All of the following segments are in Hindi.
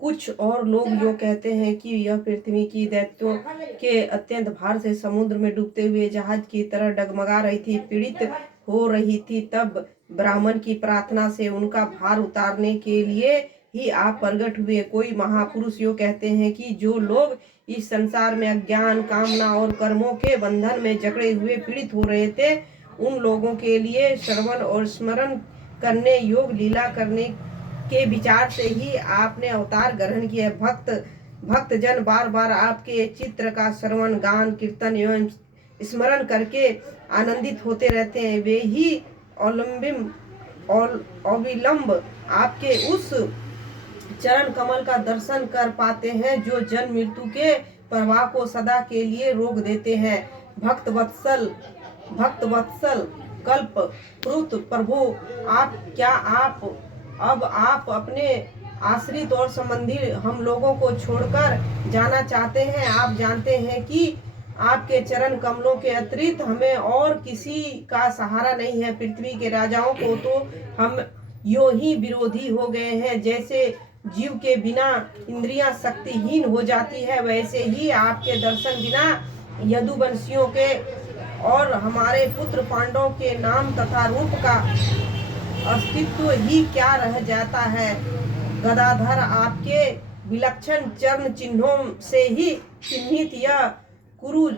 कुछ और लोग यो कहते हैं कि यह पृथ्वी की दैत्यों के अत्यंत भार से समुद्र में डूबते हुए जहाज की तरह डगमगा रही थी, पीड़ित हो रही थी। तब ब्राह्मण की प्रार्थना से उनका भार उतारने के लिए ही आप प्रकट हुए। कोई महापुरुष यो कहते हैं कि जो लोग इस संसार में अज्ञान, कामना और कर्मों के बंधन में जकड़े हुए पीड़ित हो रहे थे, उन लोगों के लिए श्रवण और स्मरण करने योग लीला करने के विचार से ही आपने अवतार ग्रहण किया। भक्तजन बार बार आपके चित्र का श्रवण, गान, कीर्तन एवं स्मरण करके आनंदित होते रहते हैं। वे ही अविलंब आपके उस चरण कमल का दर्शन कर पाते हैं जो जन्म मृत्यु के प्रवाह को सदा के लिए रोक देते हैं। भक्त वत्सल कल्प प्रुत प्रभु, अब आप अपने आश्रित और संबंधी हम लोगों को छोड़कर जाना चाहते हैं। आप जानते हैं कि आपके चरण कमलों के अतिरिक्त हमें और किसी का सहारा नहीं है। पृथ्वी के राजाओं को तो हम यो ही विरोधी हो गए हैं। जैसे जीव के बिना इंद्रियां शक्तिहीन हो जाती है, वैसे ही आपके दर्शन बिना यदुवंशियों के और हमारे पुत्र पांडवों के नाम तथा रूप का अस्तित्व ही क्या रह जाता है। गदाधर, आपके विलक्षण चरण चिन्हों से ही चिन्हित यह कुरु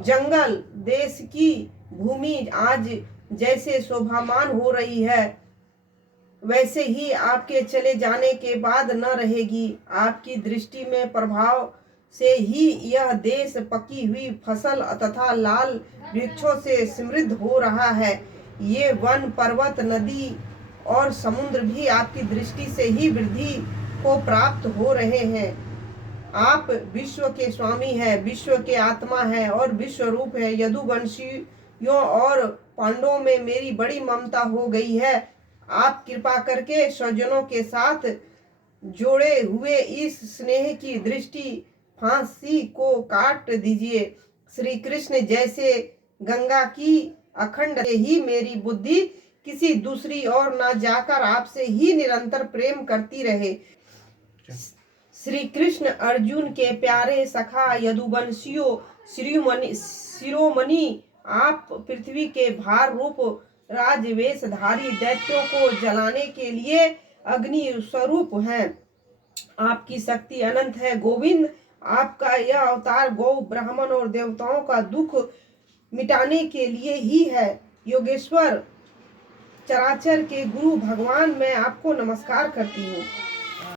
जंगल देश की भूमि आज जैसे शोभामान हो रही है, वैसे ही आपके चले जाने के बाद न रहेगी। आपकी दृष्टि में प्रभाव से ही यह देश पकी हुई फसल तथा लाल वृक्षों से समृद्ध हो रहा है। ये वन, पर्वत, नदी और समुद्र भी आपकी दृष्टि से ही वृद्धि को प्राप्त हो रहे हैं। आप विश्व के स्वामी हैं, विश्व के आत्मा हैं और विश्व रूप है। यदुवंशियों और पांडवों में मेरी बड़ी ममता हो गई है। आप कृपा करके स्वजनों के साथ जोड़े हुए इस स्नेह की दृष्टि फांसी को काट दीजिए। श्री कृष्ण जैसे गंगा की अखंड ही मेरी बुद्धि किसी दूसरी ओर न जाकर आपसे ही निरंतर प्रेम करती रहे। श्री कृष्ण अर्जुन के प्यारे सखा यदुवंशियों शिरोमणि, आप पृथ्वी के भार रूप राजवेशधारी दैत्यों को जलाने के लिए अग्नि स्वरूप हैं। आपकी शक्ति अनंत है। गोविंद, आपका यह अवतार गौ, ब्राह्मण और देवताओं का दुख मिटाने के लिए ही है। योगेश्वर, चराचर के गुरु भगवान, मैं आपको नमस्कार करती हूँ।